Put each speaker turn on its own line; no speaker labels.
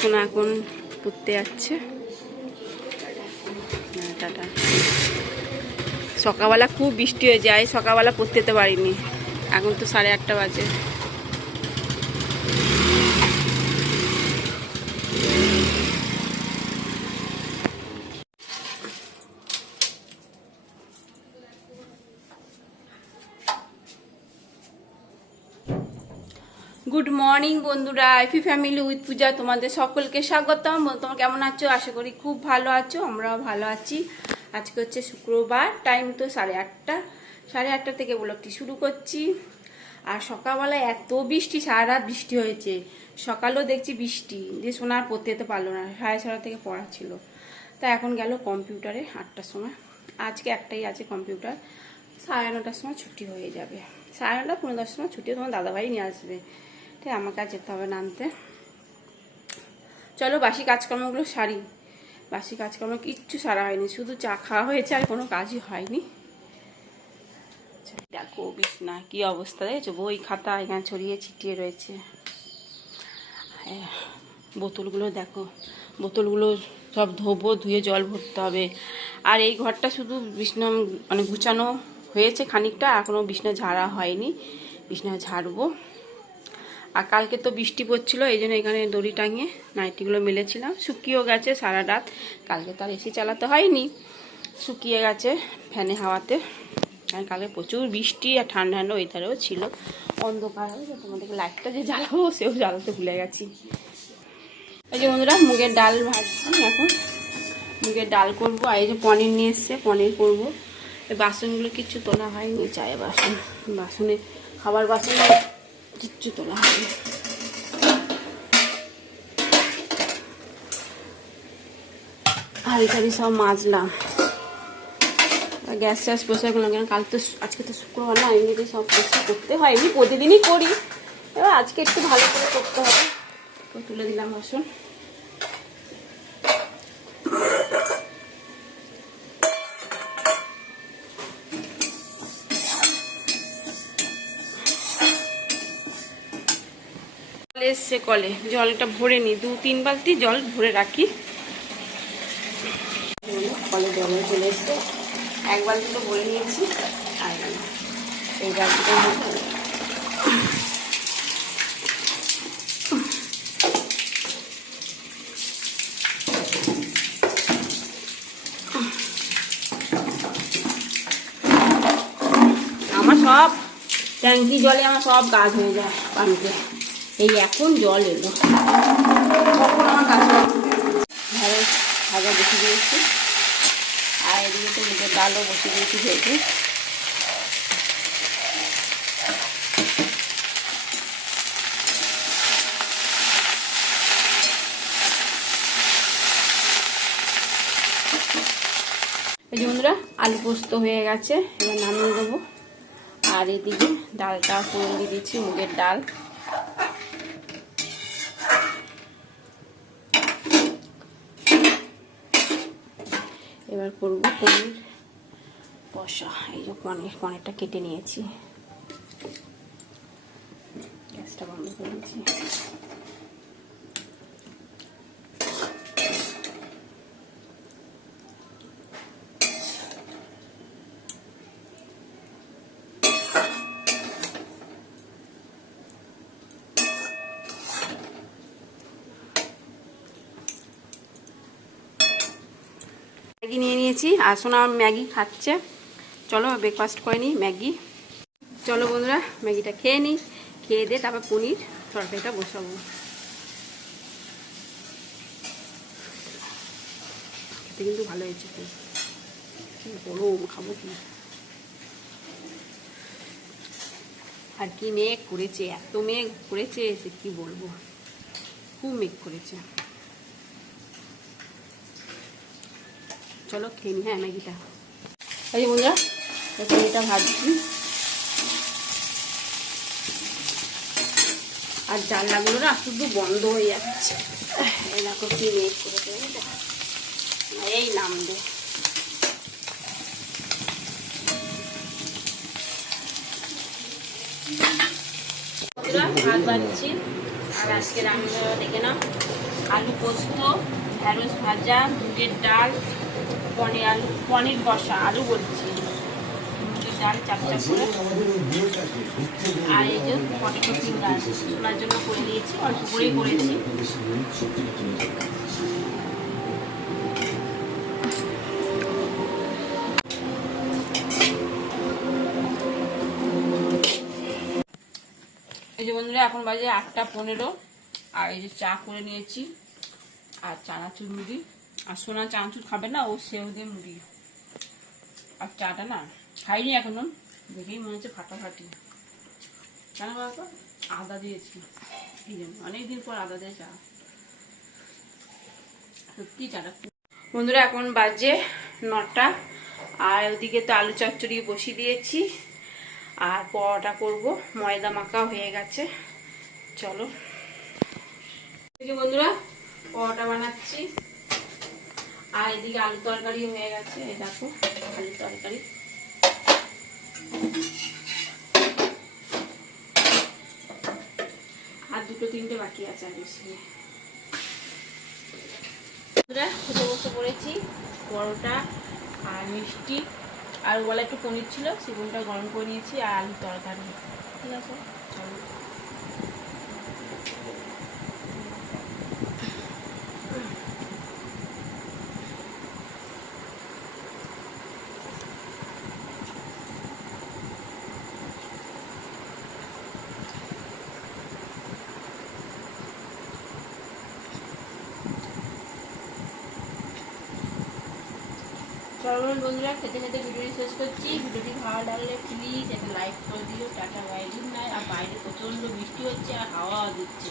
সোনা এখন পড়তে যাচ্ছে। টাটা। সকালবেলা খুব বৃষ্টি হয়ে যায়, সকালবেলা পড়তে পারিনি। এখন তো সাড়ে আটটা বাজে। গুড মর্নিং বন্ধুরা। আইফি ফ্যামিলি উইথ পূজা, তোমাদের সকলকে স্বাগতম। তোমার কেমন আছো? আশা করি খুব ভালো আছো, আমরাও ভালো আছি। আজকে হচ্ছে শুক্রবার টাইম তো সাড়ে আটটা। সাড়ে আটটা থেকে ব্লগটি শুরু করছি। আর সকালবেলা এত বৃষ্টি, সারা বৃষ্টি হয়েছে। সকালেও দেখছি বৃষ্টি, যে সোনার পড়তে যেতে পারল না, সাড়ে ছটা থেকে পড়া ছিল। তা এখন গেল কম্পিউটারে আটটার সময়। আজকে একটাই আছে কম্পিউটার। সাড়ে নটার সময় ছুটি হয়ে যাবে। সাড়ে নটা, পনেরো দশটার সময় ছুটি তোমার দাদাভাই নিয়ে আসবে। ঠিক আমাকে আর যেতে হবে নামতে চলো বাসি কাজকর্মগুলো সারি। বাসি কাজকর্ম কিচ্ছু সারা হয়নি, শুধু চা খাওয়া হয়েছে আর কোনো কাজই হয়নি। দেখো বিছনা, কি অবস্থা দেখেছ? বই, খাতা, এখানে ছড়িয়ে ছিটিয়ে রয়েছে। বোতলগুলো দেখো। বোতলগুলো সব ধোবো, ধুয়ে জল ভরতে হবে। আর এই ঘরটা শুধু বিছনা মানে গুছানো হয়েছে খানিকটা এখনও বিছনা ঝাড়া হয়নি। বিছনা ঝাড়বো। আর কালকে তো বৃষ্টি পড়ছিল, এই জন্য এখানে দড়ি টাঙিয়ে নাইটিগুলো মেলেছিলাম। শুকিয়েও গেছে সারা রাত, কালকে তো আর এসি চালাতে হয়নি। শুকিয়ে গেছে ফ্যানে হাওয়াতে। আর কালকে প্রচুর বৃষ্টি আর ঠান্ডা ঠান্ডা ওয়েদারেও ছিল। অন্ধকার হয়েছে তোমাদেরকে লাইটটা যে জ্বালাবো, সেও জ্বালাতে ভুলে গেছি। এই যে বন্ধুরা, মুগের ডাল ভাজছি এখন। মুগের ডাল করব, আর এই যে পনির নিয়ে এসছে, পনির করব। বাসনগুলো কিচ্ছু তোলা হয়নি, চায়ের বাসন। বাসনে, খাবার বাসন। কিচ্ছু তোলা হবে হাড়ি টাড়ি সব মাজলাম আর গ্যাস ট্যাস পরিষ্কার করলাম কেন কাল তো আজকে তো শুক্রবার না এমনিতে সব পরিষ্কার করতে হয় এমনি প্রতিদিনই করি এবার আজকে একটু ভালো করে করতে হবে তো তুলে দিলাম বাসন এসছে কলে। জলটা ভরে নিই দু, তিন বালতি জল ভরে রাখি। কলে জলে চলে এসছে। এক বালতি তো ভরে নিয়েছি। আর এই আমার সব ট্যাঙ্কি জলে আমার সব গাছ হয়ে যায় পানিতে। এই এখন জল এলো। কখন আমার হবে? ভাজা বসে দিয়েছি। আর এদিকে তো মুগের ডালও বসে দিয়েছি ভেজে এই যে বন্ধুরা, আলু পোস্ত হয়ে গেছে, এবার নামিয়ে দেবো। আর এদিকে ডালটা ফোড়ন দিয়ে দিচ্ছি মুগের ডাল। এবার করব পনির। কষা এই যে পনির পনিরটা কেটে নিয়েছি। গ্যাসটা বন্ধ করে দিয়েছি ম্যাগি নিয়ে নিয়েছি আর সোনা ম্যাগি খাচ্ছে। চলো ব্রেকফাস্ট করে নিই ম্যাগি। চলো বন্ধুরা, ম্যাগিটা খেয়ে নিই। খেয়ে দিয়ে তারপর পনির তরকারিটা বসাবো। খেতে কিন্তু ভালো হয়েছে গরম, খাব কি? আর কি মেঘ করেছে, এত মেঘ করেছে, সে কি বলব? খুব মেঘ করেছে। চলো খেয়ে নি হ্যাঁ ম্যাগিটা। এই বন্ধুরা ম্যাগিটা ভাজছি। আর জানলাগুলো না শুধু বন্ধ হয়ে যাচ্ছে। এই দেখো কি মেঘ করেছে বুঝলে? এই নামবে। ভাত বাড়ছি। আর আজকে রান্না দেখে নাও। আলু পোস্ত ঢ্যাঁড়স ভাজা মুগের ডাল পনির আলু পনির বসা আলু বলছি। ডাল চাপ চাপ করে। আর এই যে পটেটো ফিঙ্গার ওনার জন্য করে দিয়েছি অল্প করেই করেছি। এই যে বন্ধুরা এখন বাজে আটটা পনেরো। আর এই যে চা করে নিয়েছি। আর চানাচুর মুড়ি আর সোনা চানাচুর খাবে না ও সেও দিয়ে মুড়ি আর চাটা না খাইনি এখনও দেখেই মনে হচ্ছে ফাটাফাটি। কেন বাবা আদা দিয়েছি এই জন্য অনেকদিন পর আদা দিয়ে চা। সত্যি চাটা বন্ধুরা এখন বাজে নটা আর ওদিকে তো আলু চচ্চড়ি বসিয়ে দিয়েছি আর পরোটা করব ময়দা মাখা হয়ে গেছে। চলো। বন্ধুরা পরোটা বানাচ্ছি। আর এদিকে আলু তরকারি হয়ে গেছে এই দেখো আলু তরকারি। আর দুটো তিনটে বাকি আছে আর বেশি খেতে বসে পড়েছি পরোটা আর মিষ্টি। আর বলে একটু পনির ছিল সেগুনটা গরম করে নিয়েছি আর আলু তরকারি। ঠিক আছে? চলো চলো বন্ধুরা, খেতে খেতে ভিডিওটি শেষ করছি। ভিডিওটি ভালো লাগলে প্লিজ একটা লাইক করে দিও। টাটা বাই গুড আর বাইরে প্রচণ্ড বৃষ্টি হচ্ছে আর হাওয়া দিচ্ছে।